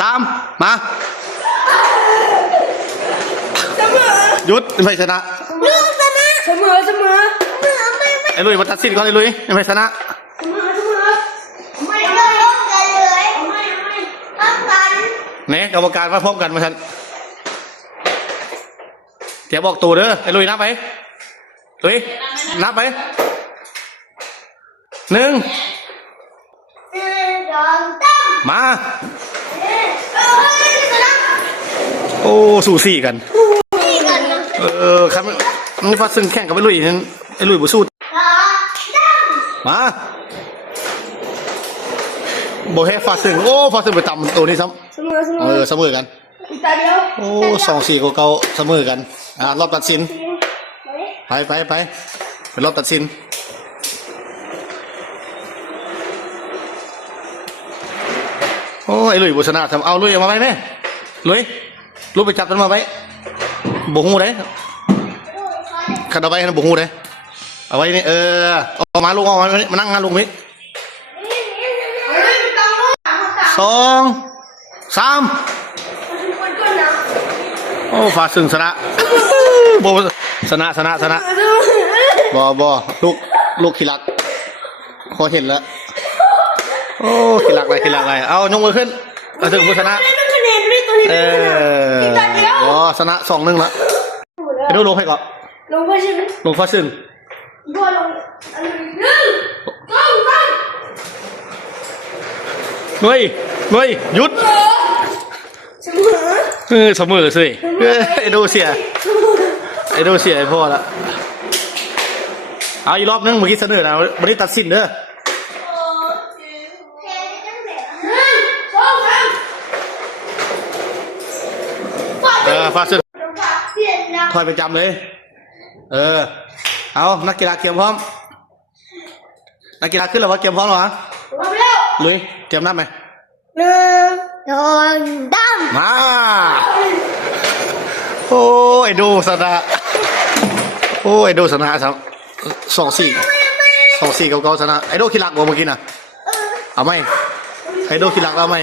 3มาหยุดไม่ชนะเสมอไอ้ลุยมาตัดสินก่อนไอ้ลุยไม่ชนะไม่เลิกกันเลยไม่กันเนี่ยกรรมการมาพร้อมกันมาทันเดี๋ยวบอกตัวเด้อไอ้ลุยนับไปลุยนับไป1มาโอ้สู้สี่กันครับนี่ฟาซึ่งแข่งกับไอ้ลุยนั่นไอ้ลุยบุสู้มาโบเฮฟาซึ่งโอ้ฟาซึ่งไปต่ำตัวนี้ซ้ำเสมอกันโอ้2-4เก่าเสมอกันรอบตัดสินไปเป็นรอบตัดสินโอ้ไอ้ลุยบุษนาทำเอาลุยเอามาไว้เนี่ยลุยลุยไปจับมันมาไว้บุหูเลยขัดเอาไว้นะบุหูเลยเอาไว้นี่เอามาลุงเอามานั่งงานลุงมิ2 3โอ้ฟาซึ่งชนะโบชนะบลูกขี้รักพอเห็นแล้วโอ้ขี้รักอะไรเอายกมือขึ้นมาถึงผู้ชนะชนะ2-1แล้วไปดูลงให้ก่อนลงฟาซึ่งเฮ้ยหยุดเสมอสิไอ้โดเสียไอ้พ่อละเอาอีกรอบนึงเมื่อกี้เสนอนะวันนี้ตัดสินเด้อฟาซึ่งถอยไปจำเลยเอานักกีฬาเตรียมพร้อมนักกีฬาขึ้นแล้ววะเตรียมพร้อมหรอลุยเตรียมนับไหมมาโอ้ไอโดสนะครับ2-4เก่าชนะไอโดขี้รักบ่เมื่อกี้น่ะเอาไหมไอโดขี้รักเอาไหม